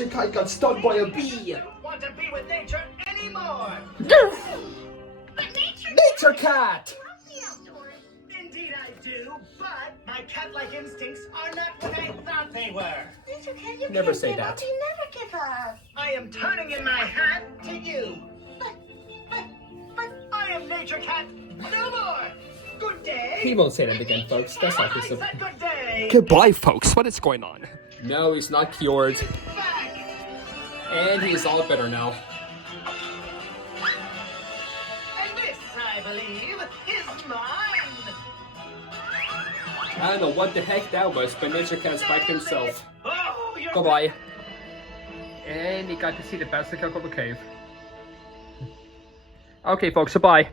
Nature Cat got stung by a bee. I don't want to be with nature anymore. But Nature Cat! Indeed I do, but my cat-like instincts are not what I thought they were. Nature Cat, you Never can't say give that. up. You never give up. I am turning in my hat to you. But I am Nature Cat no more. Good day. He won't say that again, folks. That's I autism. said good day. Goodbye, folks. What is going on? No, he's not cured. Back. And he's all better now. And this, I believe, is mine. I don't know what the heck that was, but Nature Cat spiked himself. Oh, you're Bye-bye. And he got to see the best of the cave. Okay, folks, bye-bye.